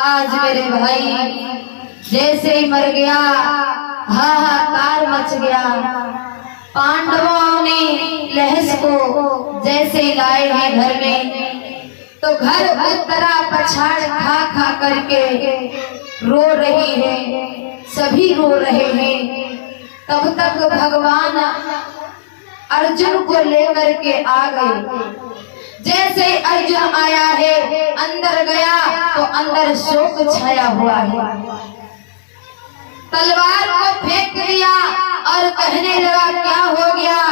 आज मेरे भाई जैसे ही मर गया, हाहाकार मच गया। पांडवों ने लहस को जैसे ही लाए हैं घर में, तो घर उत्तरा पछाड़ खा खा करके रो रही है, सभी रो रहे हैं। तब तक भगवान अर्जुन को लेकर के आ गए। जैसे अर्जुन आया है, अंदर गया तो अंदर शोक छाया हुआ है। तलवार को फेंक दिया और कहने लगा क्या हो गया।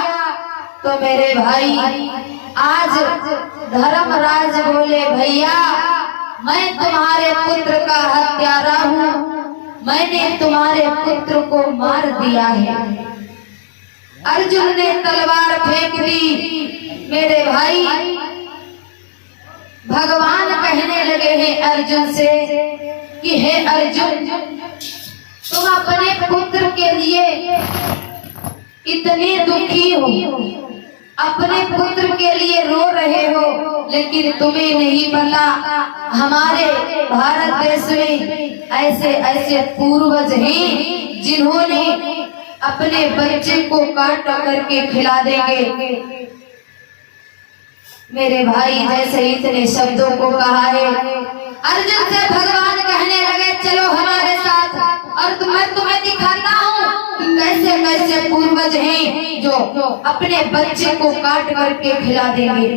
तो मेरे भाई आज धर्मराज बोले, भैया मैं तुम्हारे पुत्र का हत्यारा हूँ, मैंने तुम्हारे पुत्र को मार दिया है। अर्जुन ने तलवार फेंक दी। मेरे भाई भगवान कहने लगे हैं अर्जुन से कि हे अर्जुन, तुम अपने पुत्र के लिए इतने दुखी हो, अपने पुत्र के लिए रो रहे हो, लेकिन तुम्हें नहीं पता हमारे भारत देश में ऐसे ऐसे पूर्वज हैं जिन्होंने अपने बच्चे को काट करके खिला देंगे। मेरे भाई जैसे इतने शब्दों को कहा है, अर्जुन से भगवान कहने लगे चलो हमारे साथ, और मैं तुम्हें दिखाता हूँ कैसे कैसे पूर्वज हैं जो अपने बच्चे को काट करके खिला देंगे।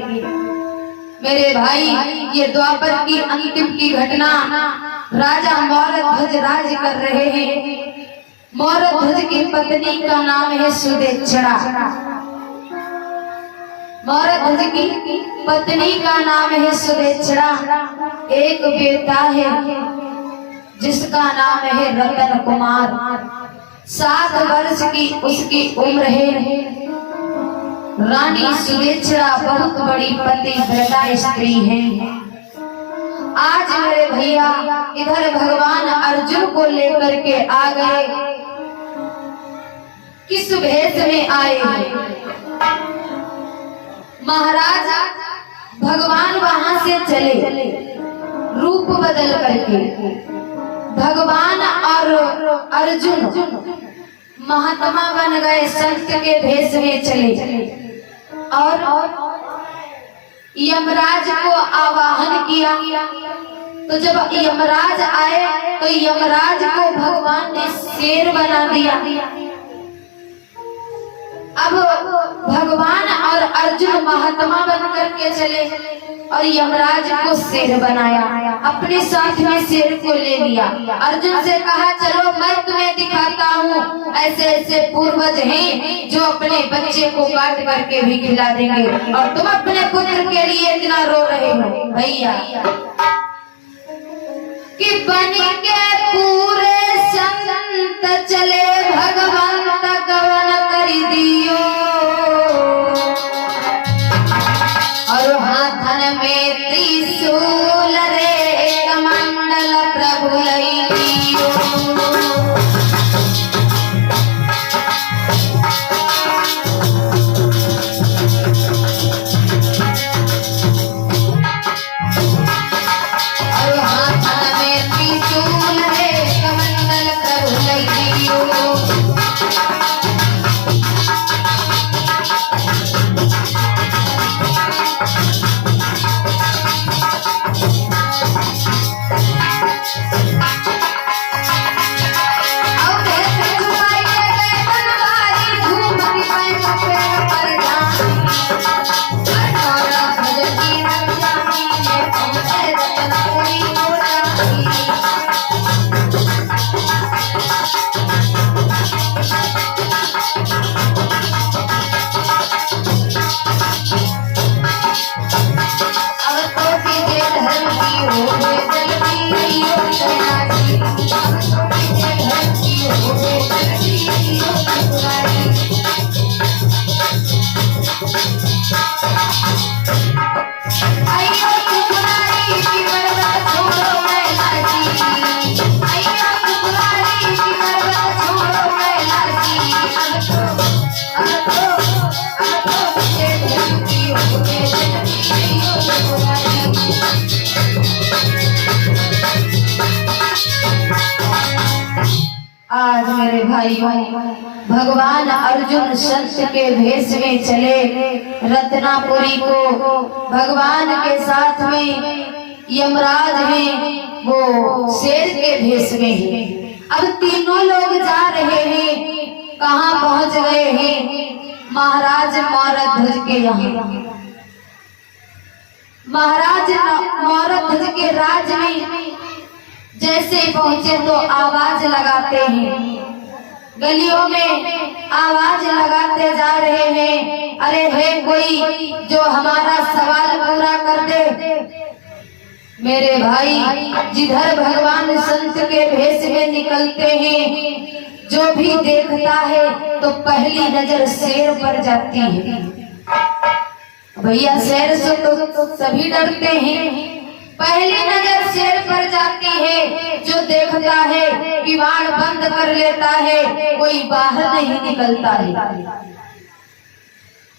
मेरे भाई ये द्वापर की अंतिम की घटना, राजा मौरध्वज राज कर रहे हैं। मौरध्वज की पत्नी का नाम है सुदेक्षणा। मौरध्वज की पत्नी का नाम है सुदेक्षणा। एक बेटा है जिसका नाम है रतन कुमार। 7 वर्ष की उसकी उम्र है। रानी सुदेक्षणा बहुत बड़ी पतिव्रता स्त्री है। आज मेरे भैया इधर भगवान अर्जुन को लेकर के आ गए। किस भेष में आए? महाराज भगवान वहां से चले रूप बदल करके। भगवान और अर्जुन महात्मा बन गए, संत के भेष में चले और यमराज को आवाहन किया। तो जब यमराज आए तो यमराज को भगवान ने शेर बना दिया। अब भगवान और अर्जुन महात्मा बन करके चले और यमराज को शेर बनाया, अपने साथ में शेर को ले लिया। अर्जुन से कहा चलो मैं तुम्हें दिखाता हूँ ऐसे ऐसे पूर्वज हैं जो अपने बच्चे को काट करके भी खिला देंगे, और तुम अपने पुत्र के लिए इतना रो रहे हो। भैया कि बन के पूरे संत चले भगवंत गवन कर दियो, और हाथन में त्रिशूल रे कमंडल प्रभु लई दियो। और हाथन में त्रिशूल रे कमंडल प्रभु लई दियो। भाइयों, भगवान अर्जुन संत के भेष में चले रत्नापुरी को। भगवान के साथ में यमराज हैं, वो शेर के भेष में है। अब तीनों लोग जा रहे हैं, कहाँ पहुंच गए हैं? महाराज मौरध्वज के यहाँ। महाराज मौरध्वज के राज में जैसे पहुंचे तो आवाज लगाते हैं, गलियों में आवाज लगाते जा रहे हैं, अरे है कोई जो हमारा सवाल पूरा कर दे। मेरे भाई, जिधर भगवान संत के भेष में निकलते हैं, जो भी देखता है तो पहली नजर शेर पर जाती है। भैया शेर से तो सभी डरते हैं, पहली नजर शेर पर जाती है। जो देखता है किवाड़ बंद कर लेता है, कोई बाहर नहीं निकलता है।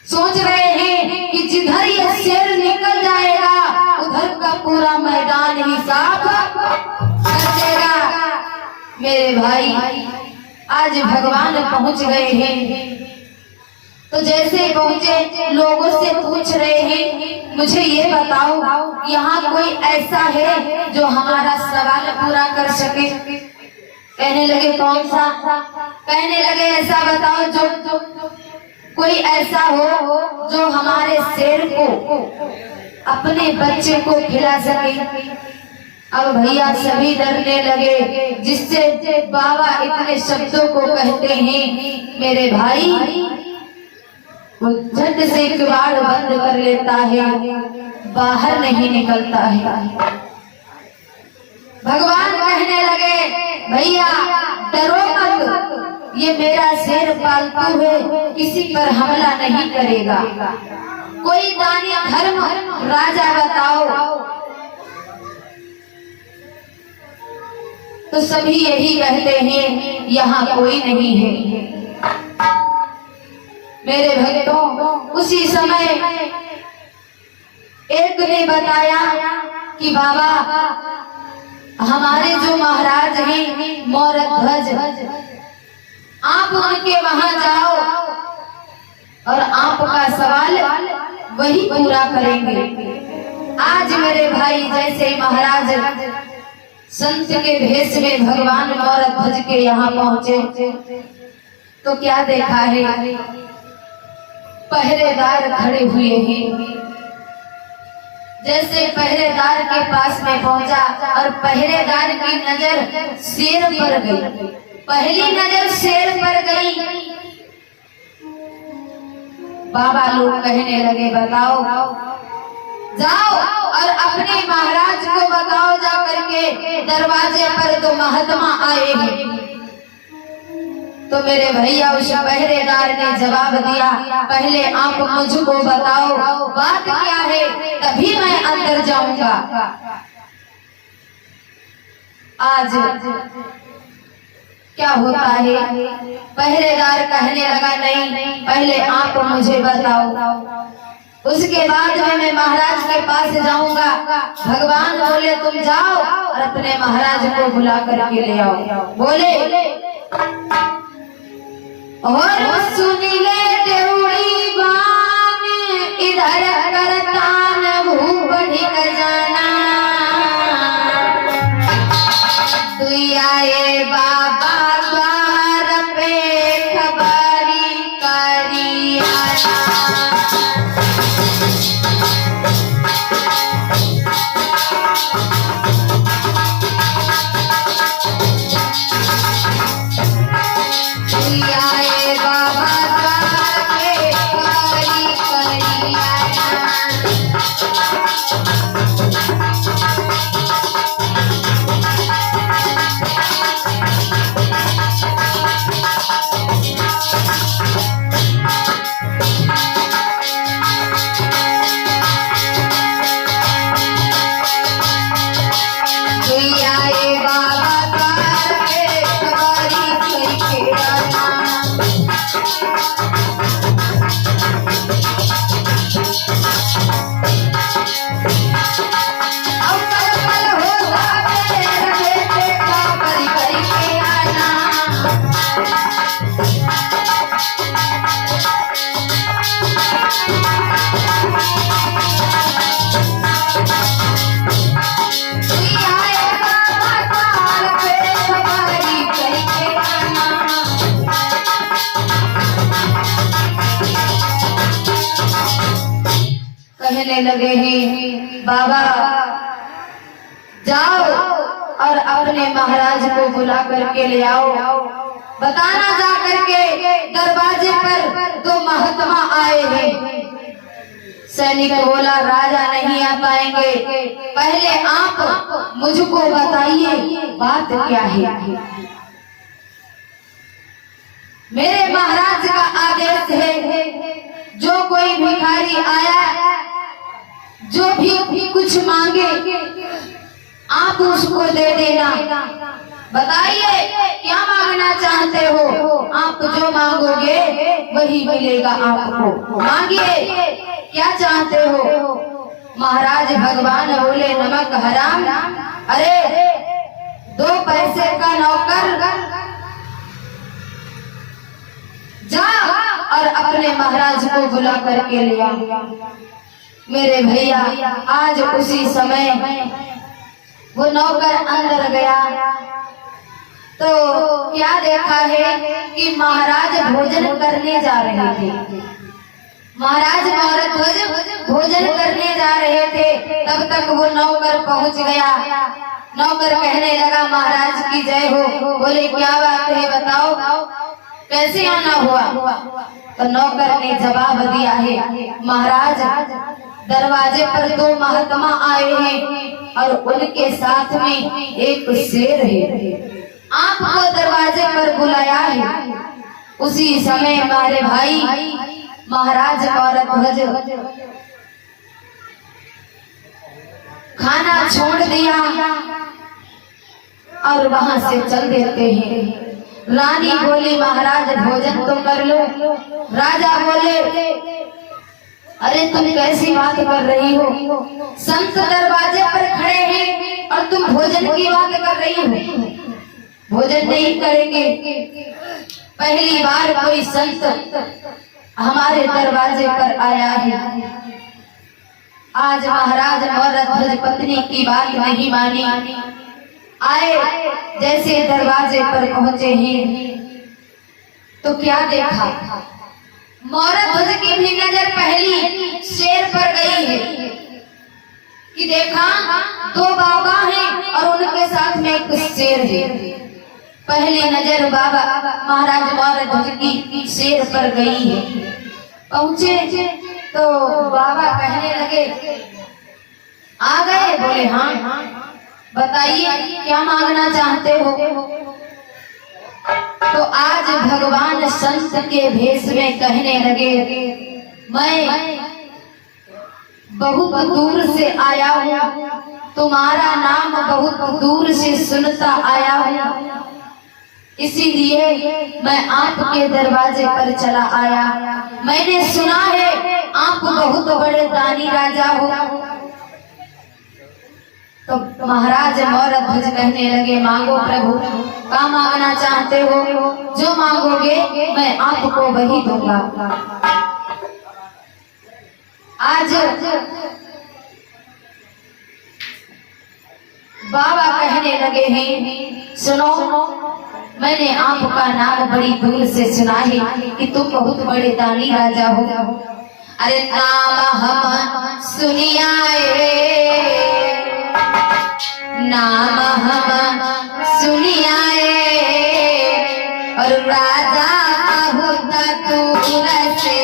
सोच रहे हैं कि जिधर ये शेर निकल जाएगा उधर का पूरा मैदान ही साफ कर देगा। मेरे भाई, आज भगवान पहुंच गए हैं, तो जैसे पहुंचे लोगों से पूछ रहे हैं, मुझे ये बताओ यहाँ कोई ऐसा है जो हमारा सवाल पूरा कर सके? कहने लगे कौन सा? कहने लगे ऐसा बताओ जो कोई ऐसा हो जो हमारे शेर को, अपने बच्चे को खिला सके। अब भैया सभी डरने लगे, जिससे बाबा इतने शब्दों को कहते हैं। मेरे भाई, वो झट से किवाड़ बंद कर लेता है, बाहर नहीं निकलता है। भगवान कहने लगे, भैया डरो मत, ये मेरा शेर पालतू है, किसी पर हमला नहीं करेगा। कोई दानी धर्म राजा बताओ। तो सभी यही कहते हैं, यहाँ कोई नहीं है। मेरे भक्तों, उसी समय एक ने बताया कि बाबा, हमारे जो महाराज हैं मौरध्वज, आप उनके वहां जाओ और आपका सवाल वही पूरा करेंगे। आज मेरे भाई, जैसे महाराज संत के भेष में भगवान मौरध्वज के यहाँ पहुंचे तो क्या देखा है? पहरेदार खड़े हुए हैं। जैसे पहरेदार के पास में पहुंचा और पहरेदार की नजर शेर पर गई, पहली नजर शेर पर गई। बाबा लोग कहने लगे, बताओ, जाओ और अपने महाराज को बताओ जा करके, दरवाजे पर तो महात्मा आए हैं। तो मेरे भैया, उस पहरेदार ने जवाब दिया, पहले आप मुझको बताओ बात क्या है, तभी मैं अंदर जाऊंगा। आज क्या होता है? पहरेदार कहने लगा, नहीं, पहले आप मुझे बताओ, उसके बाद मैं महाराज के पास जाऊंगा। भगवान बोले, तुम जाओ और अपने महाराज को बुला करके ले आओ। बोले, और सुनिले देवड़ी बान, इधर करतान भूप ढिक जाना। तू आए बाबा द्वार पे खबरी करी आना। आए बाबा लगे हैं, बाबा जाओ और अपने महाराज को बुला करके ले आओ। बताना जा करके दरवाजे पर दो महात्मा आए हैं। सैनिक बोला राजा नहीं आ पाएंगे, पहले आप मुझको बताइए बात क्या है। मेरे महाराज का आदेश है, जो कोई भिखारी आया, जो भी कुछ मांगे आप उसको दे देना। बताइए क्या मांगना चाहते हो, आप जो मांगोगे वही मिलेगा आपको। मांगिए क्या चाहते हो। महाराज भगवान बोले नमक हराम, अरे 2 पैसे का नौकर जा और अपने महाराज को बुला करके ले आ। मेरे भैया आज उसी समय वो नौकर अंदर गया तो क्या देखा है कि महाराज भोजन करने जा रहे थे। महाराज महाराज भोजन करने जा रहे थे, तब तक वो नौकर पहुंच गया। नौकर कहने लगा महाराज की जय हो। बोले क्या बात है बताओ, कैसे आना हुआ। तो नौकर ने जवाब दिया है महाराज दरवाजे पर 2 महात्मा आए हैं और उनके साथ में एक शेर है, आपको दरवाजे पर बुलाया है। उसी समय हमारे भाई महाराज भारद्वाज खाना छोड़ दिया और वहां से चल देते हैं। रानी बोली महाराज भोजन तो कर लो। राजा बोले अरे तुम कैसी बात कर रही हो, संत दरवाजे पर खड़े हैं और तुम भोजन की बात कर रही हो। भोजन नहीं करेंगे। पहली बार कोई संत हमारे दरवाजे पर आया है। आज महाराज भारद्वाज पत्नी की बात नहीं मानी, आए जैसे दरवाजे पर पहुंचे हैं तो क्या देखा, भारद्वाज की भी नजर पहली शेर पर गई है कि देखा 2 बाबा हैं और उनके साथ में कुछ शेर है। पहली नजर बाबा महाराज भारद्वाज की शेर पर गई है। पहुंचे तो बाबा कहने लगे आ गए। बोले हाँ बताइए क्या मांगना चाहते हो। तो आज भगवान संत के भेष में कहने लगे मैं बहुत दूर से आया हूँ, तुम्हारा नाम बहुत दूर से सुनता आया हूँ, इसीलिए मैं आपके दरवाजे पर चला आया। मैंने सुना है आप बहुत बड़े दानी राजा हो। तो महाराज भारद्वाज कहने लगे मांगो प्रभु, क्या मांगना चाहते हो, जो मांगोगे मैं आपको वही दूंगा। आज बाबा कहने लगे हैं सुनो, मैंने आपका नाम बड़ी दूर से सुना है कि तुम बहुत बड़े दानी राजा हो। अरे नाम हम सुनियाए, नाम हम सुनियाए और राजा होता दूर से।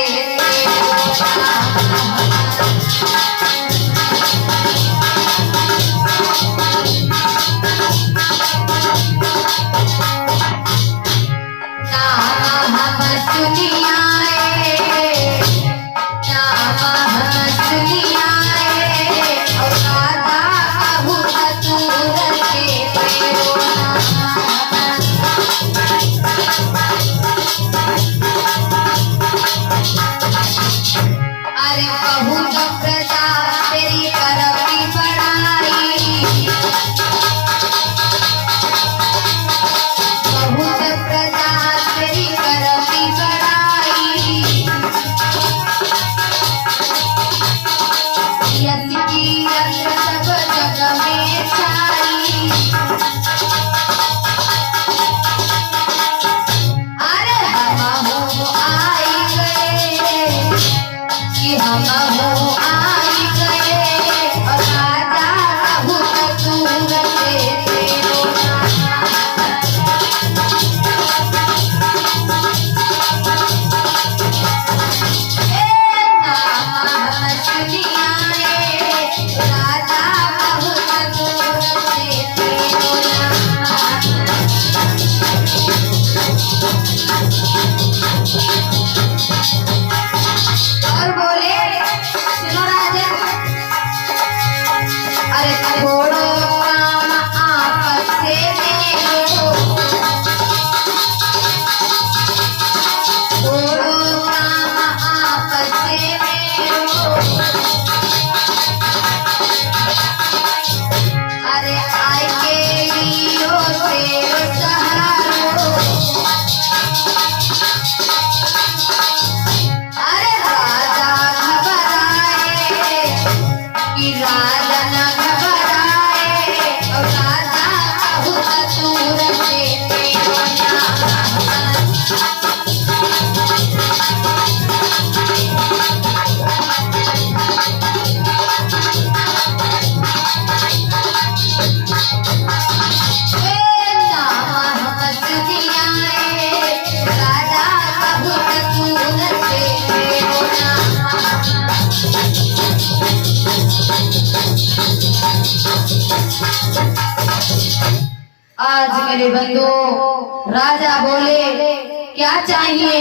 आज मेरे बंधुओं राजा बोले क्या चाहिए?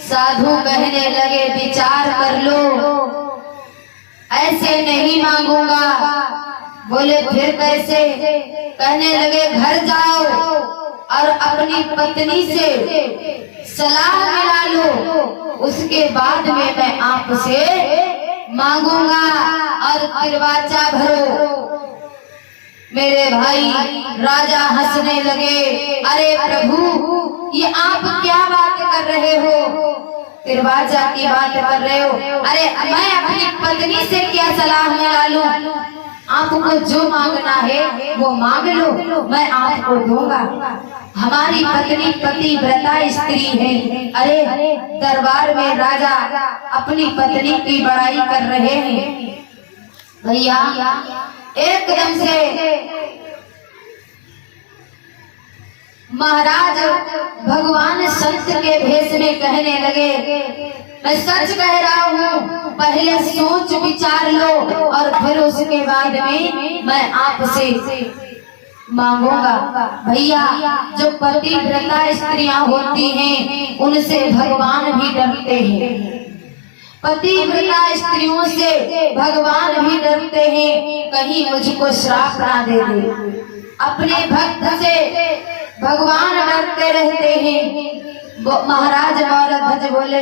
साधु कहने लगे विचार कर लो, ऐसे नहीं मांगूंगा। बोले फिर कैसे? कहने लगे घर जाओ और अपनी पत्नी से सलाह मिला लो, उसके बाद में मैं आपसे मांगूंगा और तिरवाचा भरो। मेरे भाई राजा हंसने लगे, अरे प्रभु ये आप क्या बात कर रहे हो? तिरवाचा की बात कर रहे हो? अरे मैं अपनी पत्नी से क्या सलाह मिला लूं? आपको जो मांगना है वो मांग लो, मैं आपको दूंगा। हमारी पत्नी पतिव्रता स्त्री है। अरे दरबार में राजा अपनी पत्नी की बड़ाई कर रहे हैं। भैया एकदम से महाराज भगवान संत के भेष में कहने लगे, मैं सच कह रहा हूँ, पहले सोच विचार लो और फिर उसके बाद में मैं आपसे मांगूंगा। भैया जो पतिव्रता स्त्रियां होती हैं उनसे भगवान भी डरते हैं, पतिव्रता स्त्रियों से भगवान भी डरते हैं, कहीं मुझको श्राप ना दे दे। अपने भक्त से भगवान डरते रहते हैं। महाराज मौरध्वज बोले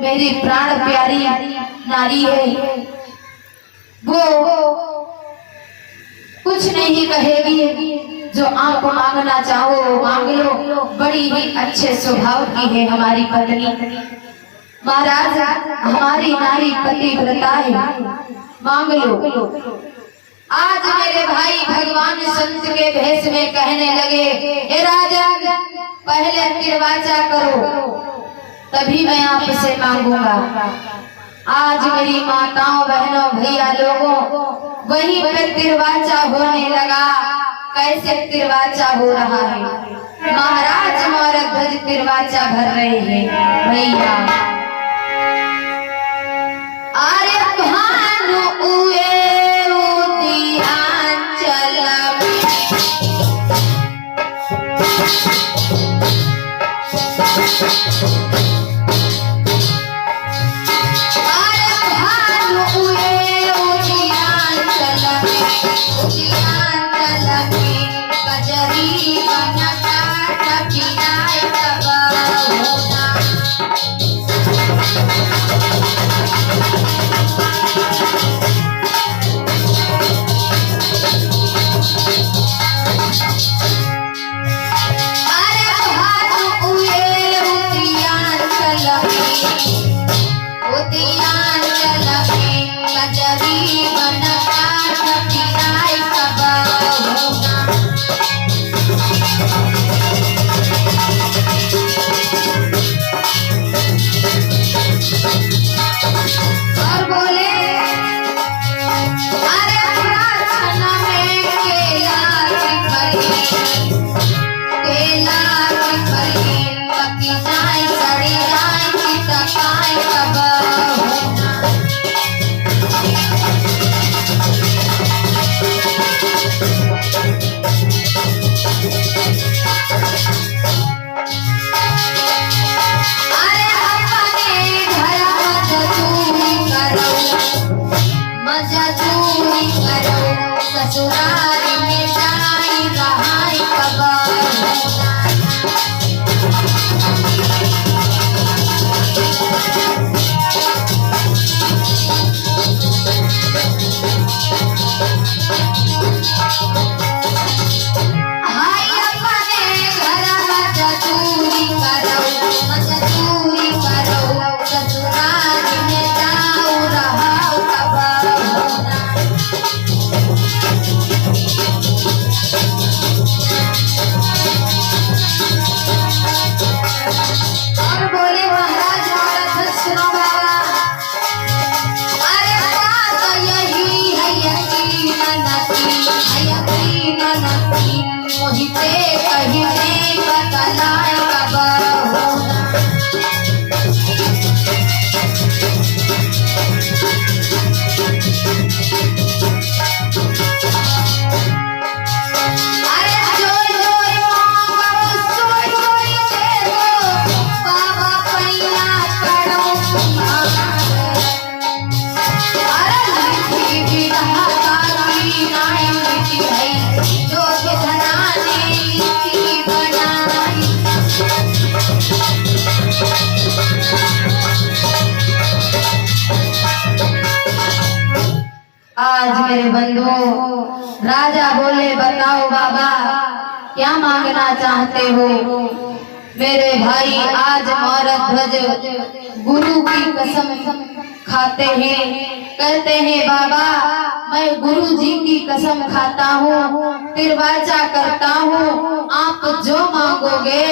मेरी प्राण प्यारी नारी है, वो कुछ नहीं कहेगी, जो आप मांगना चाहो मांग लो, बड़ी ही अच्छे स्वभाव की है हमारी पत्नी। महाराज हमारी नारी पतिव्रता है, मांग लो। आज मेरे भाई भगवान संत के भेष में कहने लगे, हे राजा पहले तिरवाचा करो तभी मैं आपसे मांगूंगा। आज मेरी माताओं बहनों भैया लोगों वहीं पे तिरवाचा होने लगा। कैसे तिरवाचा हो रहा है? महाराज मौरध्वज तिरवाचा भर रहे हैं। भैया अरे भानु उए बंधु। राजा बोले बताओ बाबा क्या मांगना चाहते हो। मेरे भाई आज औरत ध्वज गुरु की कसम खाते हैं, कहते हैं बाबा मैं गुरु जी की कसम खाता हूँ, फिर वाचा करता हूँ आप जो मांगोगे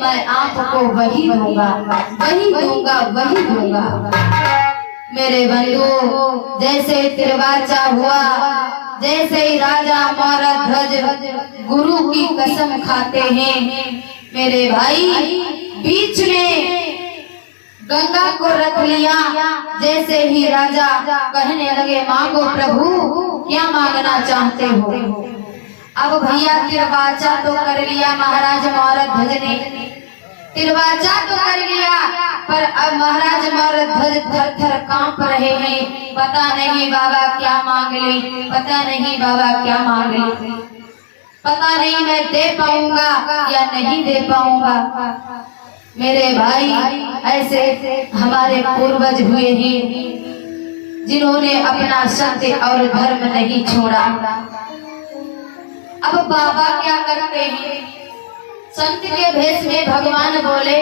मैं आपको वही दूंगा, वही दूंगा, वही दूंगा। मेरे बंधु जैसे तिरवाचा हुआ, जैसे ही राजा औरत ध्वज गुरु की कसम खाते हैं, मेरे भाई बीच में गंगा को रख लिया। जैसे ही राजा कहने लगे मांगो प्रभु क्या मांगना चाहते हो। अब भैया तिरवाचा तो कर लिया महाराज औरत ध्वज ने, तिरवाचा तो कर लिया, पर अब महाराज औरत ध्वज थर थर कांप रहे हैं। पता नहीं बाबा क्या मांग ले, पता नहीं बाबा क्या मांग ले, पता नहीं मैं दे पाऊंगा या नहीं दे पाऊंगा। मेरे भाई ऐसे हमारे पूर्वज हुए हैं जिन्होंने अपना सत्य और धर्म नहीं छोड़ा। अब बाबा क्या करते हैं, संत के भेष में भगवान बोले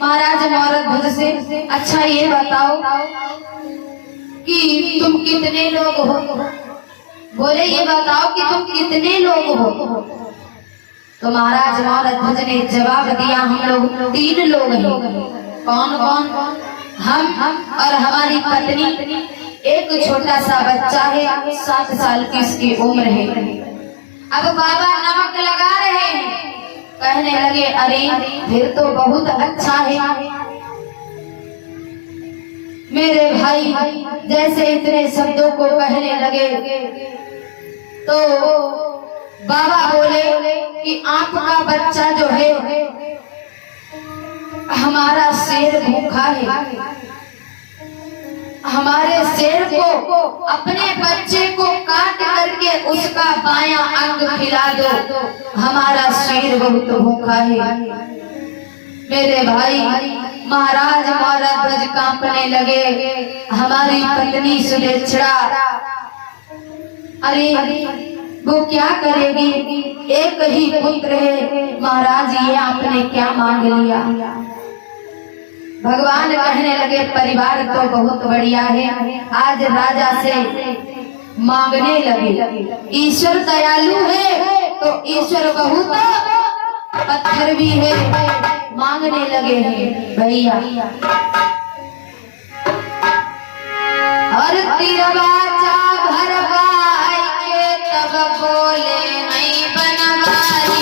महाराज औरत ध्वज से अच्छा ये बताओ कि तुम कितने लोग हो। बोले ये बताओ कि तुम कितने लोग हो। तो महाराज औरत ध्वज ने जवाब दिया हम लोग 3 लोग हैं। कौन कौन? हम और हमारी पत्नी, एक छोटा सा बच्चा है 7 साल की इसकी उम्र है। अब बाबा नमक लगा रहे हैं, कहने लगे अरे फिर तो बहुत अच्छा है। मेरे भाई जैसे इतने शब्दों को कहने लगे तो बाबा बोले कि आपका बच्चा जो है हमारा शेर भूखा है, हमारे शेर को अपने बच्चे को काट करके उसका बायां अंग खिला दो, हमारा शेर बहुत भूखा है। मेरे भाई महाराज औरत ध्वज कांपने लगे। हमारी पत्नी सुलेछड़ा अरे वो क्या करेगी, एक ही पुत्र है महाराज ये आपने क्या मांग लिया। भगवान कहने लगे परिवार तो बहुत बढ़िया है, आज राजा से मांगने लगे। ईश्वर दयालु है तो ईश्वर बहुत पत्थर भी है, मांगने लगे हैं भैया। और तिरवाचा भरवाई के तब बोले नहीं बनवारी।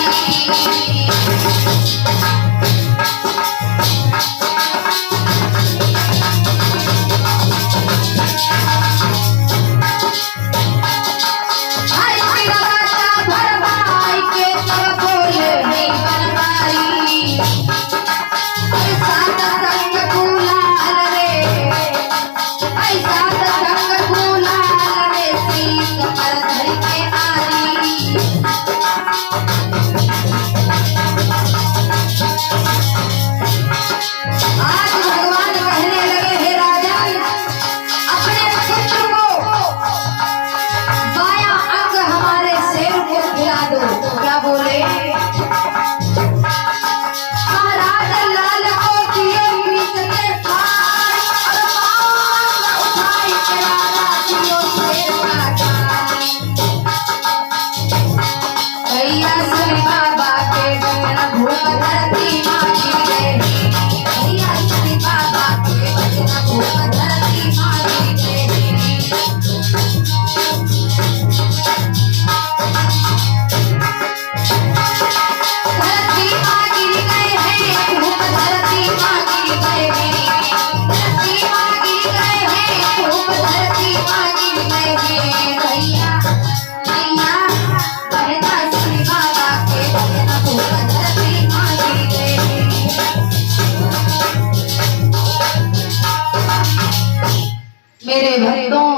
मेरे भक्तों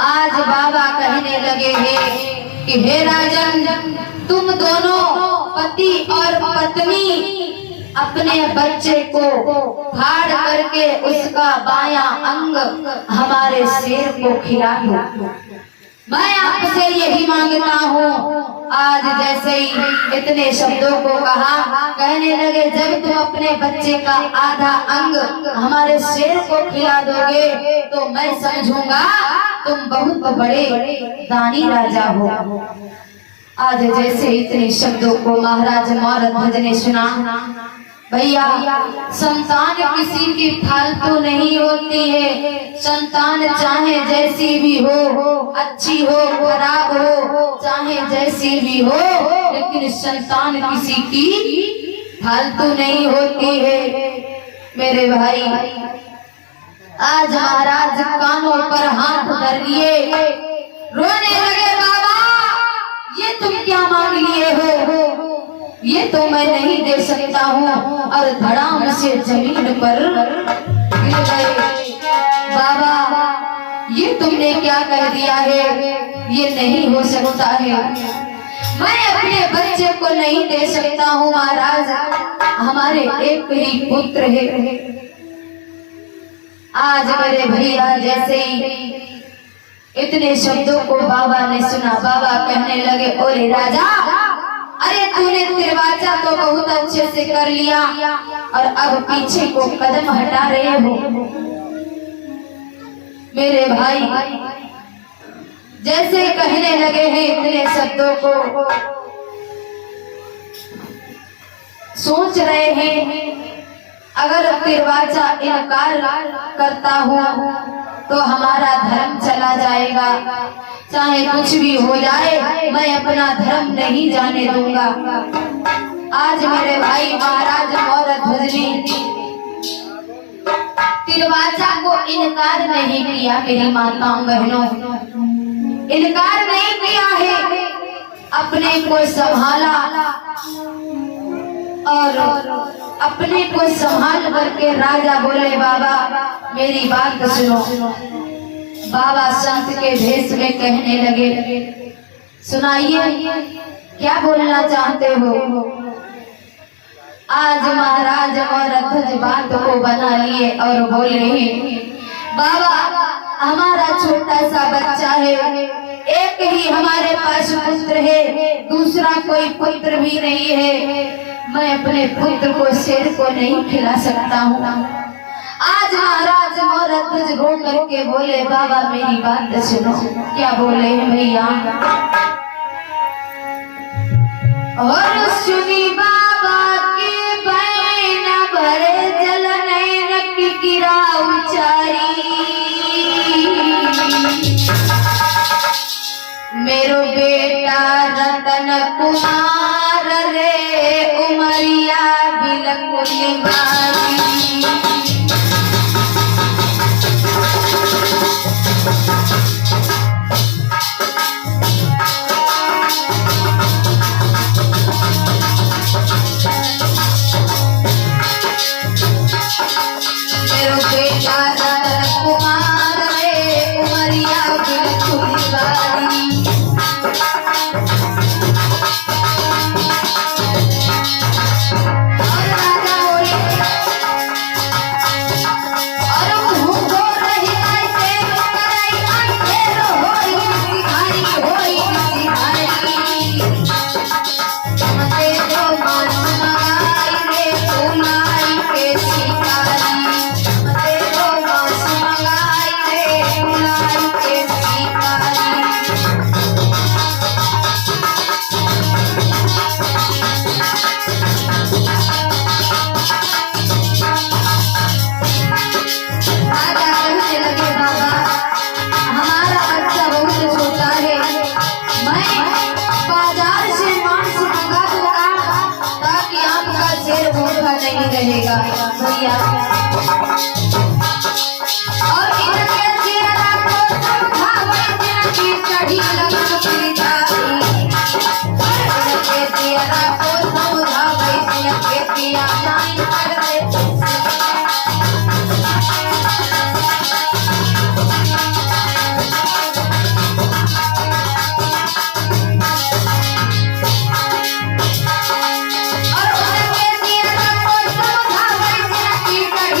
आज बाबा कहने लगे हैं कि हे राजन तुम दोनों पति और पत्नी अपने बच्चे को फाड़ करके उसका बायां अंग हमारे शेर को खिला दो। मैं आपसे यही मांगता हूँ। आज जैसे ही इतने शब्दों को कहा, कहने लगे जब तुम अपने बच्चे का आधा अंग हमारे शेर को खिला दोगे तो मैं समझूंगा तुम बहुत बड़े दानी राजा हो। आज जैसे इतने शब्दों को महाराज मौरत ध्वज ने सुना, भैया संतान किसी की फालतू नहीं होती है। संतान चाहे जैसी भी हो, अच्छी हो खराब हो, चाहे जैसी भी हो, लेकिन संतान किसी की फालतू नहीं होती है। मेरे भाई आज महाराज कानों पर हाथ धर लिए, रोने लगे, बाबा ये तुम क्या मांग लिए हो, ये तो मैं नहीं दे सकता हूँ। और धड़ाम से जमीन पर गिर गए। बाबा ये तुमने क्या कह दिया है, ये नहीं हो सकता है। मैं अपने बच्चे को नहीं दे सकता हूँ महाराज, हमारे एक ही पुत्र है। आज मेरे भैया जैसे ही इतने शब्दों को बाबा ने सुना, बाबा कहने लगे, ओरे राजा, अरे तूने तिरवाचा तो बहुत अच्छे से कर लिया और अब पीछे को कदम हटा रहे हो। मेरे भाई जैसे कहने लगे हैं इतने शब्दों को, सोच रहे हैं अगर तिरवाचा इनकार करता हूँ तो हमारा धर्म चला जाएगा, चाहे कुछ भी हो जाए मैं अपना धर्म नहीं जाने दूंगा। आज मेरे भाई महाराज मौरत ध्वज ने तिरवाचा को इनकार नहीं किया। मेरी माताओं बहनों, इनकार नहीं किया है, अपने को संभाला और अपने को संभाल करके राजा बोले, बाबा मेरी बात सुनो। बाबा संत के भेष में कहने लगे, सुनाइए क्या बोलना चाहते हो। आज महाराज मौरत ध्वज बात को बना लिए और बोले, बाबा हमारा छोटा सा बच्चा है, एक ही हमारे पास पुत्र है, दूसरा कोई पुत्र भी नहीं है। मैं अपने पुत्र को शेर को नहीं खिला सकता हूँ। आज महाराज मौरत ध्वज रो करके बोले, बाबा मेरी बात सुनो। क्या बोले हैं भैया, और सुनी बाबा की बहन भरे जल नैन की गिरा उचारी, मेरो बेटा रतन कुमार रे उमरिया बिलकुल मारी। रहेगा भैया। और इनके चेहरा को समझावे जिनकी चढ़ी लगी जाती, इनके चेहरा को समझावे जिनके पिया नहीं करते। और उनके चेहरा को समझावे जिनकी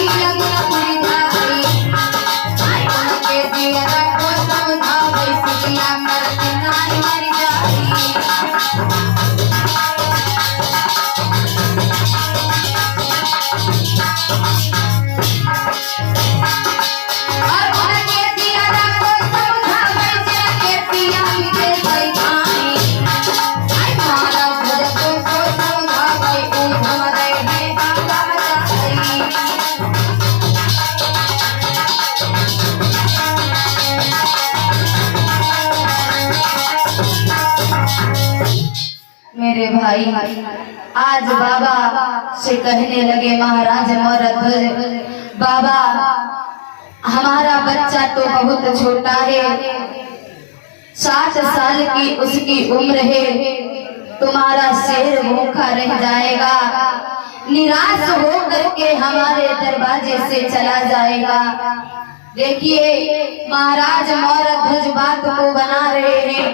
आज बाबा से कहने लगे महाराज मोरध्वज, बाबा हमारा बच्चा तो बहुत छोटा है, 60 साल की उसकी उम्र है, तुम्हारा शेर भूखा रह जाएगा, निराश होकर के हमारे दरवाजे से चला जाएगा। देखिए महाराज मोरध्वज बात को बना रहे हैं।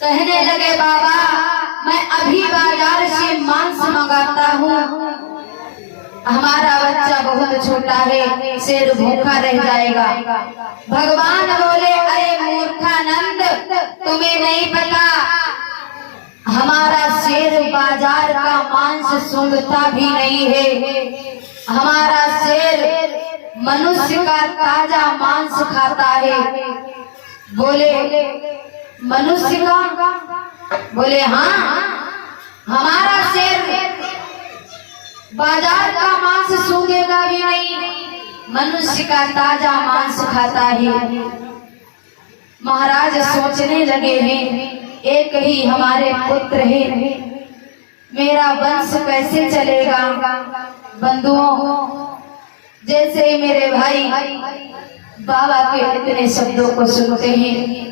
कहने लगे बाबा मैं अभी बाजार से मांस मंगाता हूँ, हमारा बच्चा बहुत छोटा है, शेर भूखा रह जाएगा। भगवान बोले अरे मूर्खानंद, तुम्हें नहीं पता हमारा शेर बाजार का मांस सूंघता भी नहीं है, हमारा शेर मनुष्य का ताजा मांस खाता है। बोले मनुष्य का? बोले हाँ, हमारा शेर बाजार का मांस सूंघेगा भी नहीं, मनुष्य का ताजा मांस खाता है। महाराज सोचने लगे हैं एक ही हमारे पुत्र है, मेरा वंश कैसे चलेगा। बंधुओं जैसे ही मेरे भाई बाबा के इतने शब्दों को सुनते हैं,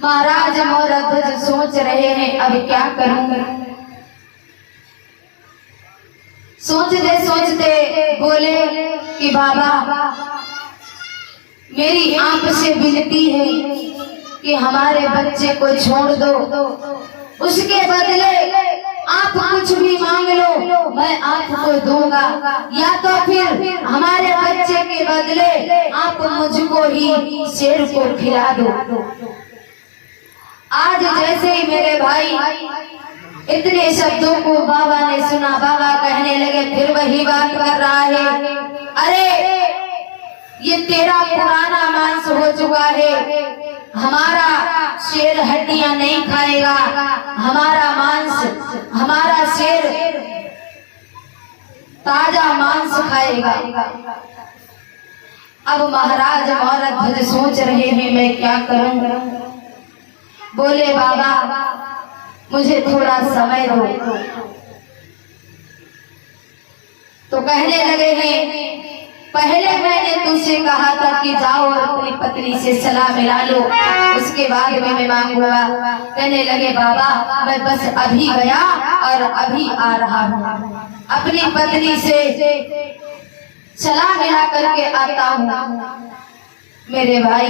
महाराज मोरध्वज सोच रहे हैं अब क्या करूं। सोचते सोचते बोले कि बाबा मेरी आप से विनती है कि हमारे बच्चे को छोड़ दो, उसके बदले आप कुछ भी मांग लो, मैं आपको दूंगा, या तो फिर हमारे बच्चे के बदले आप मुझको ही शेर को खिला दो। आज जैसे ही मेरे भाई इतने शब्दों को बाबा ने सुना, बाबा कहने लगे फिर वही बात कर रहा है, अरे ये तेरा पुराना मांस हो चुका है, हमारा शेर हड्डियां नहीं खाएगा, हमारा मांस, हमारा शेर ताजा मांस खाएगा। अब महाराज मोरध्वज सोच रहे हैं मैं क्या करूं। बोले बाबा मुझे थोड़ा समय दो। तो कहने लगे हैं पहले मैंने तुझसे कहा था कि जाओ और अपनी पत्नी से सलाह मिला लो, उसके बाद में मैं मांगूंगा। कहने लगे बाबा मैं बस अभी गया और अभी आ रहा हूँ, अपनी पत्नी से सलाह मिला करके आता हूँ। मेरे भाई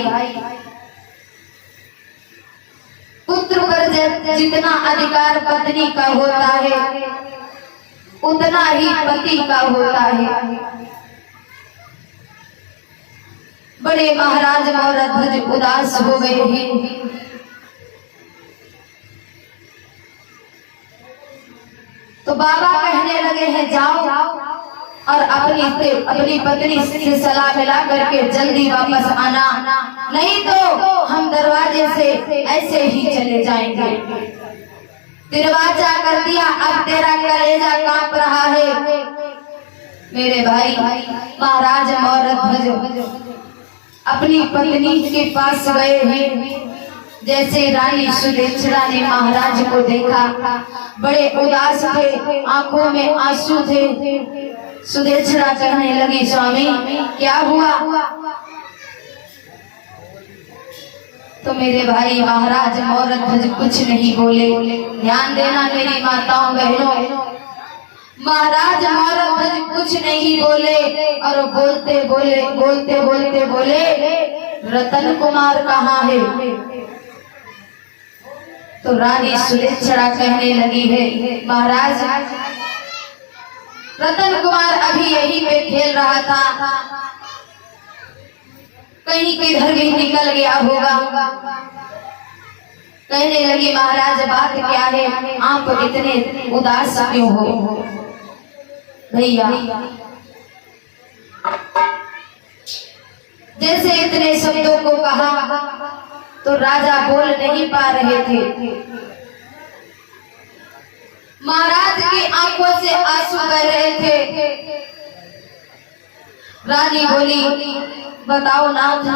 पुत्र पर जितना अधिकार पत्नी का होता है उतना ही पति का होता है। बड़े महाराज मोरध्वज उदास हो गए हैं। तो बाबा कहने लगे हैं जाओ और अपनी पत्नी से सलाह मिला करके जल्दी वापस आना, नहीं तो हम दरवाजे से ऐसे ही चले जाएंगे। दरवाजा कर दिया, अब तेरा कलेजा कांप रहा है। मेरे भाई महाराज मोरध्वज अपनी पत्नी के पास गए हैं। जैसे रानी सुदेक्षरा ने महाराज को देखा, बड़े उदास थे, आंखों में आंसू थे। सुदेक्षरा कहने लगी स्वामी क्या हुआ। तो मेरे भाई महाराज मोरध्वज कुछ नहीं बोले। ध्यान देना मेरी माताओं बहनों, महाराज मोरध्वज कुछ नहीं बोले और बोलते बोले रतन कुमार कहाँ है। तो रानी सुदेक्षरा कहने लगी है महाराज रतन कुमार अभी यहीं पे खेल रहा था, कहीं किधर भी निकल गया होगा। कहने लगी महाराज बात क्या है, आप इतने उदास क्यों हो। भैया जैसे इतने शब्दों को कहा तो राजा बोल नहीं पा रहे थे। महाराज की आंखों से आंसू बह रहे थे। रानी बोली बताओ नाथ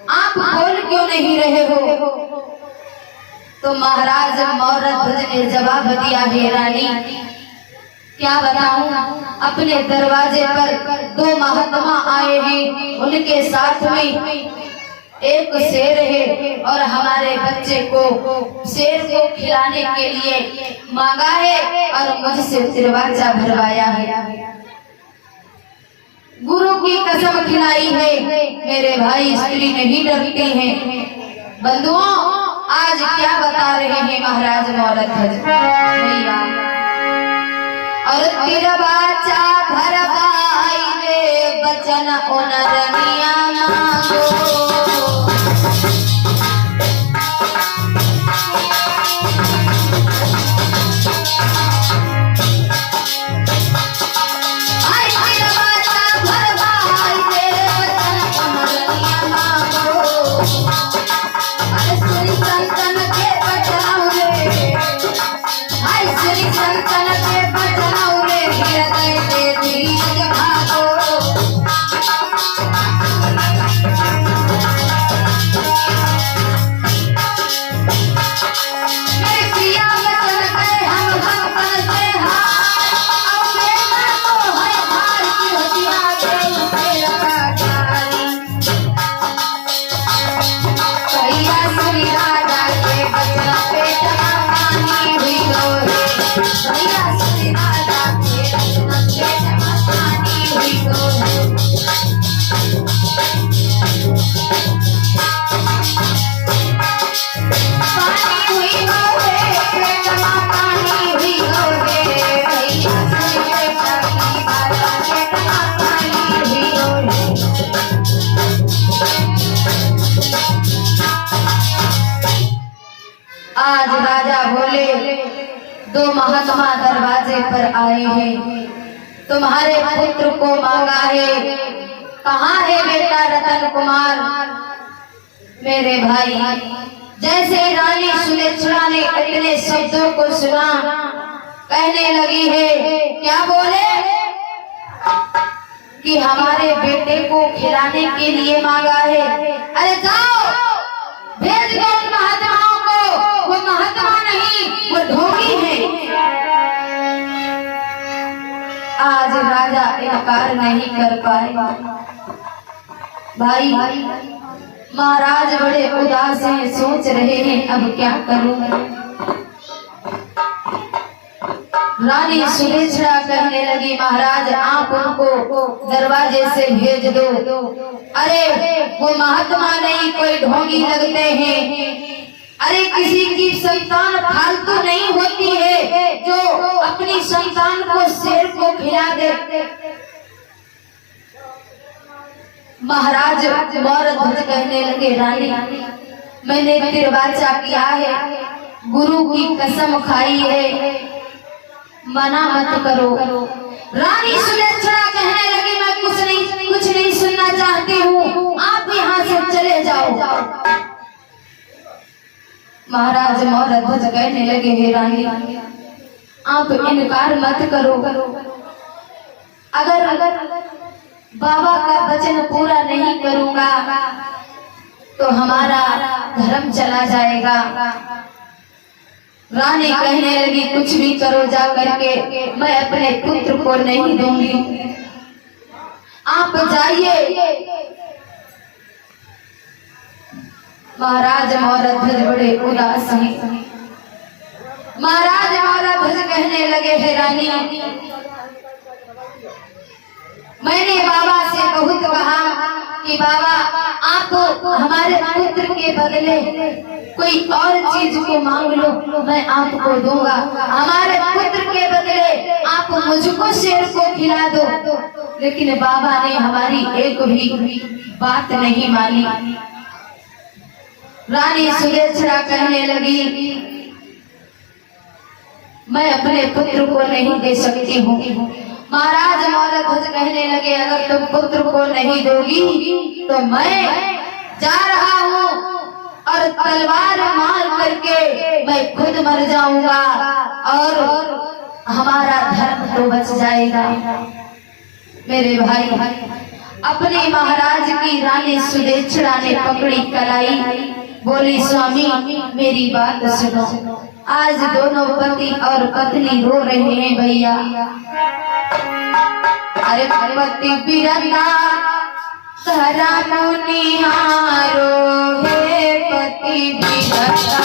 आप बोल क्यों नहीं रहे हो। तो महाराज मौरध्वज ने जवाब दिया, हे रानी क्या बताऊं, अपने दरवाजे पर दो महात्मा आए हैं, उनके साथ में एक शेर है और हमारे बच्चे को शेर को खिलाने के लिए मांगा है और मुझसे दरवाजा भरवाया है। गुरु की कसम खिलाई है, मेरे भाई स्त्री नहीं डरती हैं। बंधुओं, आज क्या बता रहे हैं महाराज मौरध्वज भैया, और तेरा बच्चा भरवाई रे बचन उनरनिया मांगो। आज राजा बोले, दो महात्मा दरवाजे पर आए हैं, तुम्हारे पुत्र को मांगा है, कहाँ है बेटा रतन कुमार। मेरे भाई, जैसे रानी सुलेक्षणा ने इतने शब्दों को सुना, कहने लगी है, क्या बोले कि हमारे बेटे को खिलाने के लिए मांगा है। अरे जाओ, भेज दो उन महात्माओं को, वो महात्मा नहीं, वो ढोंगी है। आज राजा इनकार नहीं कर पाए। भाई, महाराज बड़े उदास हैं, सोच रहे हैं अब क्या करूं। रानी सुलेक्षणा कहने लगी, महाराज आप उनको दरवाजे से भेज दो। अरे वो महात्मा नहीं, कोई ढोंगी लगते हैं। अरे किसी की संतान फालतू नहीं होती है जो अपनी संतान को शेर को खिला दे। महाराज मौरध्वज कहने लगे, रानी मैंने दरवाजा किया है, गुरु की कसम खाई है, मना मत करो। रानी सुलेक्षणा कहने लगी, मैं कुछ नहीं सुनना चाहती हूँ, आप यहाँ से चले जाओ। महाराज मौरध्वज कहने लगे, हे रानी आप इनकार मत करो, अगर बाबा का वचन पूरा नहीं करूंगा तो हमारा धर्म चला जाएगा। रानी कहने लगी, कुछ भी करो जा करके, मैं अपने पुत्र को नहीं दूंगी, आप जाइए। महाराज मौरध्वज बड़े उदास हैं। महाराज मौरध्वज कहने लगे, हे रानी मैंने बाबा से बहुत कहा कि बाबा आप हमारे पुत्र के बदले कोई और चीज को मांग लो, मैं आपको दूंगा। हमारे पुत्र के बदले आप मुझको शेर को खिला दो। लेकिन बाबा ने हमारी एक भी बात नहीं मानी। रानी सुलेक्षणा कहने लगी, मैं अपने पुत्र को नहीं दे सकती हूँ। महाराज मौरध्वज कहने लगे, अगर तुम पुत्र को नहीं दोगी तो मैं जा रहा हूँ और तलवार मार करके मैं खुद मर जाऊंगा और हमारा धर्म तो बच जाएगा। मेरे भाई, अपने महाराज की रानी सुलेक्षणा ने पकड़ी कलाई बोली स्वामी मेरी बात सुनो। आज दोनों पति और पत्नी रो रहे हैं भैया। अरे पति बिरता धरा मुनिहारो, हे पति बिरता